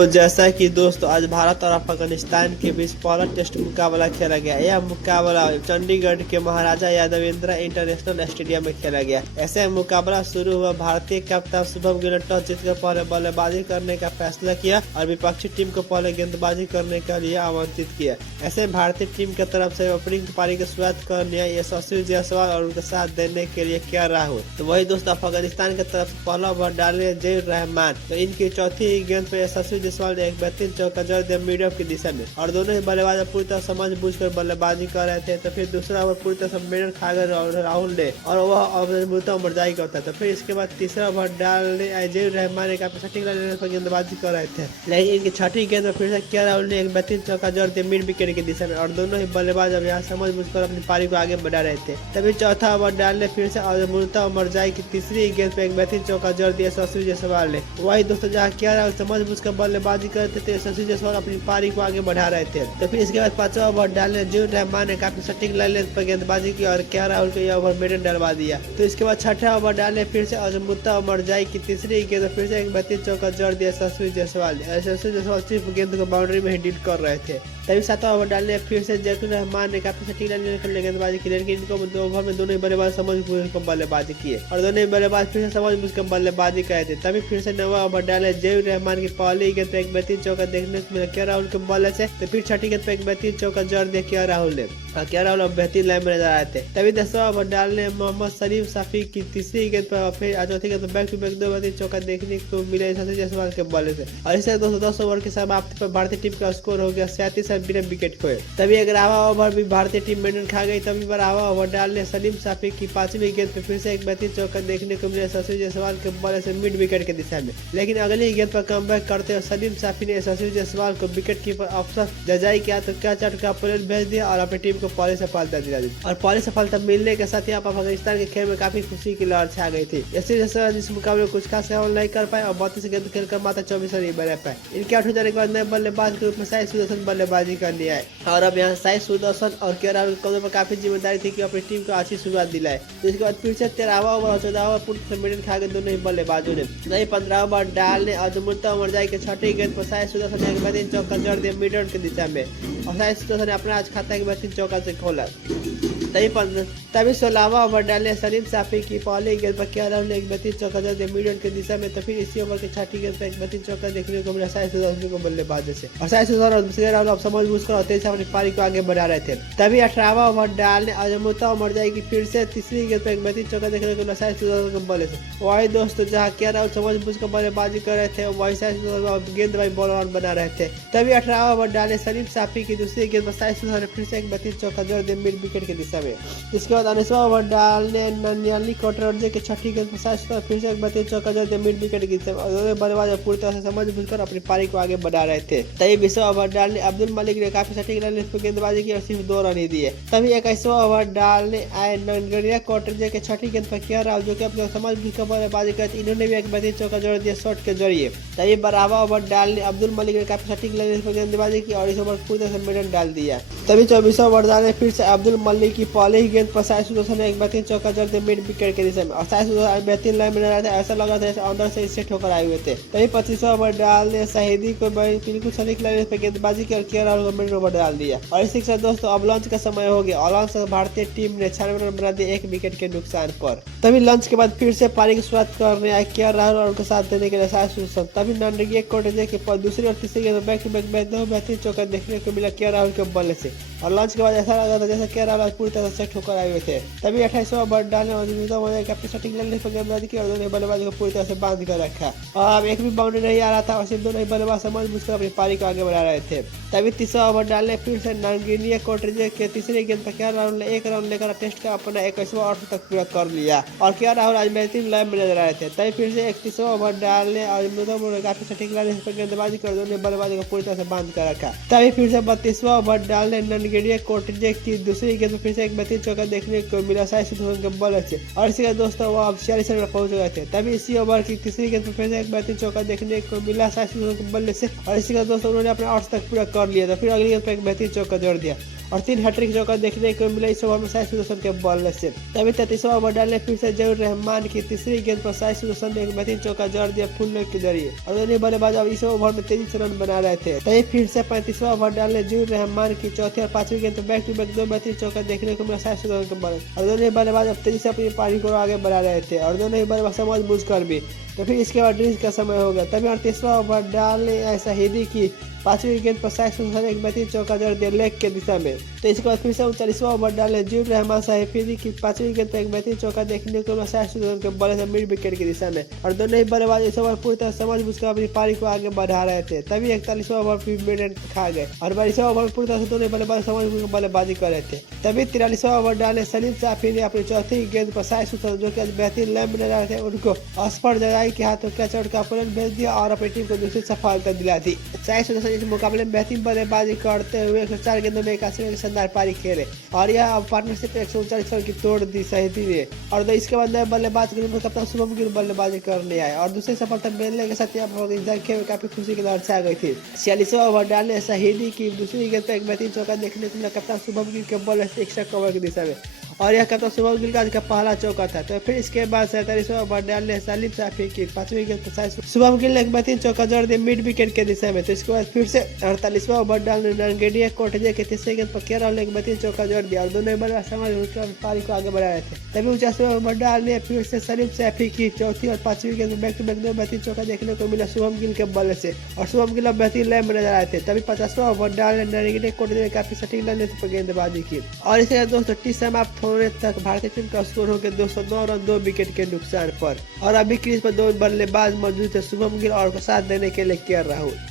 तो जैसा कि दोस्तों आज भारत और अफगानिस्तान के बीच पहला टेस्ट मुकाबला खेला गया। यह मुकाबला चंडीगढ़ के महाराजा यादवेंद्र इंटरनेशनल स्टेडियम में खेला गया। ऐसे मुकाबला शुरू हुआ, भारतीय कप्तान शुभम गिल ने टॉस जीतकर पहले बल्लेबाजी करने का फैसला किया और विपक्षी टीम को पहले गेंदबाजी करने के लिए आमंत्रित किया। ऐसे भारतीय टीम की तरफ से ओपनिंग पारी की शुरुआत करने यशस्वी जायसवाल और उनके साथ देने के लिए के राहुल। तो वही दोस्तों अफगानिस्तान की तरफ से पहला ओवर डाले जहीर रहमान। तो इनकी चौथी गेंद पर यशस्वी जायसवाल ने एक बेहतरीन चौका जड़ दिया मीडियम की दिशा में और दोनों ही बल्लेबाज पूरी तरह समझ बूझकर बल्लेबाजी कर रहे थे। तो फिर दूसरा ओवर पूरी तरह मेडन खा गए राहुल ने और वह मरजाई का होता था। फिर इसके बाद तीसरा ओवर डालने जहीर रहमान ने काफी सटीक पर गेंदबाजी कर रहे थे, लेकिन इनकी छठी गेंद में फिर से के राहुल ने एक बेहतरीन चौका जड़ दिया मिड विकेट की दिशा में और दोनों ही बल्लेबाज अब यहाँ समझ बूझकर अपनी पारी को आगे बढ़ा रहे थे। तभी चौथा ओवर डालने फिर से मरजाई की तीसरी गेंद पे एक बेहतरीन चौका जड़ दिया यशस्वी जायसवाल ने। वही दोस्तों जहाँ के राहुल समझ बूझकर बल्लेबाजी करते थे, यशस्वी जायसवाल अपनी पारी को आगे बढ़ा रहे थे। तो फिर इसके बाद पांचवा ओवर डालने जहीर रहमान ने काफी सटीक लेंथ पर गेंदबाजी की और के राहुल को यह ओवर मेडन डलवा दिया। तो इसके बाद छठा ओवर डालने फिर से मरजाई की तीसरी गेंद फिर से एक बेहतरीन चौका जड़ दिया यशस्वी जायसवाल ने। यशस्वी जायसवाल सिर्फ गेंद को बाउंड्री में ही डील कर रहे थे। तभी सातवां ओवर डालने फिर से जहीर रहमान ने काफी सटीक गेंदबाजी की, लेकिन इनको दो ओवर में दोनों ही बल्लेबाज समझ बूझकर बल्लेबाजी किए और दोनों ही बल्लेबाज फिर से समझ बूझकर बल्लेबाजी करे थे। तभी फिर से नवा ओवर डाले जहीर रहमान की पहली गेंद पे एक बेहतरीन चौका देखने को मिला के राहुल के बल्ले से। तो फिर छठी गेंद पे एक बेहतरीन चौका जड़ दिया के राहुल ने और के राहुल अब बेहतरीन लाइन में नजर आए थे। तभी 10वां ओवर डालने मोहम्मद शरीफ साफी की तीसरी गेंद पर फिर चौथी गेंद पर बैक टू बैक दो बेहतरीन चौका देखने को मिला यशस्वी जायसवाल के बल्ले से और इससे 210 ओवर की समाप्ति पर भारतीय टीम का स्कोर हो गया 37 रन बिना विकेट खोए। तभी 11वां ओवर भी भारतीय टीम मेडन खा गई। तभी 12वां ओवर डालने सलीम साफी की पांचवी गेंद पर फिर से एक बेहतरीन चौका देखने को मिला यशस्वी जायसवाल के बल्ले से मिड विकेट की दिशा में, लेकिन अगली गेंद पर कमबैक करते हुए सलीम साफी ने यशस्वी जायसवाल को विकेट कीपर अफसर जजाई किया तो क्या चट का प्लेट भेज दिया और अपनी टीम को पहली सफलता दिला दी। और पहली सफलता मिलने के साथ ही अफगानिस्तान के खेल में काफी खुशी की लहर छा गई थी। यशस्वी जायसवाल इस मुकाबले में कुछ खास नहीं कर पाए और 32 गेंद खेलकर मात्र 24 रन बना पाए। इनके आउट हो जाने के बाद नए बल्लेबाज के रूप में साई सुदर्शन बल्लेबाजी कर लिया है और अब यहाँ साई सुदर्शन और के राहुल के कदमों पर काफी जिम्मेदारी थी कि अपनी टीम को अच्छी शुरुआत दिलाए। तो इसके बाद फिर से 13वां ओवर और 14वां ओवर पूर्ण मेडन खा गए दोनों ही बल्लेबाजों ने। नहीं 15वां ओवर डालने और मरजाई के छठी गेंद पर साई सुदर्शन ने एक बेहतरीन चौका जड़ दिया मिडन की दिशा में और साई सुदर्शन ने अपना आज खाता एक बेहतरीन चौका से खोला। तभी 16वां ओवर डालने सलीम साफी की पहली गेंद पर के राहुल ने एक बेहतरीन चौका जड़ दिया मिडन की दिशा में। तो फिर इसी ओवर की छठी गेंद पर एक बेहतरीन चौका देखने को मिला साई सुदर्शन को बल्लेबाजी से और साई सुदर्शन और के राहुल अब समझ बूझकर और तेज अपनी पारी को आगे बढ़ा रहे थे। तभी 18वां ओवर डालने मरजाई की फिर से तीसरी गेंद पर एक बेहतरीन चौका देखने को मिला साई सुदर्शन को बल्ले से। वही दोस्तों जहाँ के राहुल समझ बूझकर बल्लेबाजी कर रहे थे वही साई सुदर्शन गेंदबाजी बॉलर बना रहे थे। तभी 18वां ओवर डालने सलीम साफी की दूसरी गेंद पर साई सुदर्शन ने फिर से एक बेहतरीन चौका जड़ दिया मिड विकेट की दिशा में। इसके बाद 19वां ओवर डालने ननियाली कोटरजे के छठी गेंद पर साई सुदर्शन फिर से एक बेहतरीन चौका जड़ दिया मिड विकेट की दिशा में और दोनों बल्लेबाज पूरी तरह से समझ बूझकर अपनी पारी को आगे बढ़ा रहे थे। तभी 20वां ओवर डालने अब्दुल मलिक ने काफी सटीक गेंदबाजी की और सिर्फ 2 रन ही दिए। तभी 21वां ओवर डालने आए ननियाली कोटरजे के छठी गेंद पर के राहुल जो कि अपने समझ बूझकर बल्लेबाजी करते इन्होंने भी एक बेहतरीन चौका जड़ दिया शॉट के जरिए। तभी 12वां ओवर डालने अब्दुल मलिक ने काफी सटीक गेंदबाजी की और इस ओवर पूरी तरह से मेडन डाल दिया। तभी 24वां ओवर डालने फिर से अब्दुल मलिक की पहली गेंद पर साई सुदर्शन ने एक बेहतरीन चौका जड़ दिया मिड विकेट के दिशा में और साई सुदर्शन बेहतरीन लाइन में रहा था, ऐसा लगा था जैसे अंदर से सेट होकर आए हुए थे। तभी 25वां ओवर डालने शहीदी को बिल्कुल सटीक लाइन पर गेंदबाजी की और के राहुल को मिड ओवर डाल दिया और इसी के साथ दोस्तों अब लंच का समय हो गया और लंच भारतीय टीम ने 96 रन बना दिए 1 विकेट के नुकसान पर। तभी लंच के बाद फिर से पारी की शुरुआत करने आए के राहुल और उनके साथ देने के लिए साई सुदर्शन। तभी नंडगी कोटरजे के दूसरी और तीसरी गेंद बैक टू बैक दो बेहतरीन चौका देखने को मिला के राहुल के बल्ले से और लंच के बाद ऐसा लगा था जैसे के राहुल पूरी तरह सेट होकर आए हुए थे। तभी 28वां ओवर डालने और काफी सटीक पर गेंदबाजी की और दोनों बल्लेबाज को पूरी तरह से बांध कर रखा और अब एक भी बाउंड्री नहीं आ रहा था और सिर्फ दोनों बल्लेबाज समझ बूझकर अपनी पारी को आगे बढ़ा रहे थे। तभी 30वां ओवर डालने फिर से नंगिनी कोटरजे के तीसरी गेंद पर के राहुल ने 1 रन लेकर टेस्ट का अपना 21वां ओवर तक पूरा कर लिया और के राहुल आज बेहतरीन लाइन में नजर आए थे। तभी फिर से 31वां ओवर डालने और काफी सटीक पर गेंदबाजी कर दोनों बल्लेबाजों को पूरी तरह से बांध कर रखा। तभी फिर से 32वां ओवर डालने नंगिनी कोटरजे की दूसरी गेंद पर फिर से एक बेहतरीन चौका देखने को मिला साई सुदर्शन के बल्ले से और इसी का दोस्तों वो अब 46 रन पहुंच गए थे। तभी इसी ओवर की तीसरी गेंद पर फिर से एक बेहतरीन चौका देखने को मिला साई सुदर्शन के बल्ले से और इसी का दोस्तों उन्होंने अपने 8 तक पूरा कर लिया था। फिर अगली गेंद पर एक बेहतरीन चौका जोड़ दिया और 3 हैट्रिक चौका देखने को मिला इस ओवर में साई सुदर्शन के बॉल से। तभी 33वां ओवर डालने फिर से जरूर रहमान की तीसरी गेंद पर साई सुदर्शन ने एक बेहतरीन चौका जड़ दिया फुल लेग के जरिए और दोनों बल्लेबाज अब इस ओवर में तेजी से रन बना रहे थे। तभी फिर से 35वां ओवर डालने जरूर रहमान की चौथी और पांचवी गेंद पर बैक टू बैक 2 बेहतरीन चौका देखने को मिला साई सुदर्शन के बॉल और दोनों बल्लेबाज अब तेजी से अपनी पारी को आगे बढ़ा रहे थे और दोनों ही बल्लेबाज समझ बूझ कर भी। तो फिर इसके बाद ड्रिंक्स का समय हो गया। तभी 38वां ओवर डालने ऐसा ही की पांचवी गेंद पर साई सुदर्शन एक बेहतरीन चौका जड़ दिया लेग के दिशा में। तो इसके बाद फिर से 39वां ओवर डाले जीर रहमान साहिफीदी की पांचवी गेंद पर एक बेहतरीन चौका देखने को मिला साई सुदर्शन के बॉल से मिड विकेट की दिशा में और दोनों ही बल्लेबाज इस ओवर पूरी तरह समझ बुझकर अपनी पारी को आगे बढ़ा रहे थे। तभी 41वां ओवर मिड खा गए और 42वां ओवर पूरी तरह से दोनों बल्लेबाज समझ बुझकर बल्लेबाजी कर रहे थे। तभी 43वां ओवर डाले सलीम साफी ने अपनी चौथी गेंद पर साई सुदर्शन जो कि बेहतरीन लैंब में रहे थे उनको अस्पर जराई के हाथों कैच आउट का अपोनेंट भेज दिया और अपनी टीम को दूसरी सफलता दिला दी। साई सुदर्शन इस मुकाबले में बेहतरीन बल्लेबाजी करते हुए 104 गेंदों में 81 शानदार पारी खेले और यह पार्टनरशिप 139 रन की तोड़ दी सही ने और इसके बाद नए बल्लेबाज के रूप कप्तान शुभम गिल बल्लेबाजी करने आए और दूसरी सफलता मिलने के साथ में काफी खुशी की लहर छा गई थी। 46वां ओवर डालने शहीदी की दूसरी गेंद पर एक बेहतरीन चौका देखने को मिला कप्तान शुभम गिल के बॉल से एक्स्ट्रा कवर की दिशा में और यह कप्तान शुभम गिल का आज का पहला चौका था। तो फिर इसके बाद 47वां ओवर डालने सलीम साफी की पांचवी गेंद पर शुभम गिल ने एक बेहतरीन चौका जड़ दिया मिड विकेट के दिशा में। तो इसके बाद फिर से 48वां ओवर डालने नरगेडिया कोटजे के तीसरी गेंद पर केरल ने एक बेहतरीन चौका जड़ दिया और दोनों बल्लेबाज समझ पारी को आगे बढ़ा रहे थे। तभी 49वां ओवर डालने फिर से सलीम साफी की चौथी और पांचवी गेंद में बैक टू बैक 2 बेहतरीन चौका देखने को मिला शुभम गिल के बल्ले से और शुभम गिल बेहतरीन लय में नजर आए थे। तभी 50वां ओवर डालने नरगेडिया कोटजे ने काफी सटीक रणनीति पर गेंदबाजी की और इसे दोस्तों टी समाप्त होने तक भारतीय टीम का स्कोर हो गया 209 रन 2 विकेट के नुकसान पर और अभी क्रीज पर 2 बल्लेबाज मौजूद थे शुभम गिल और साथ देने के लिए केएल राहुल।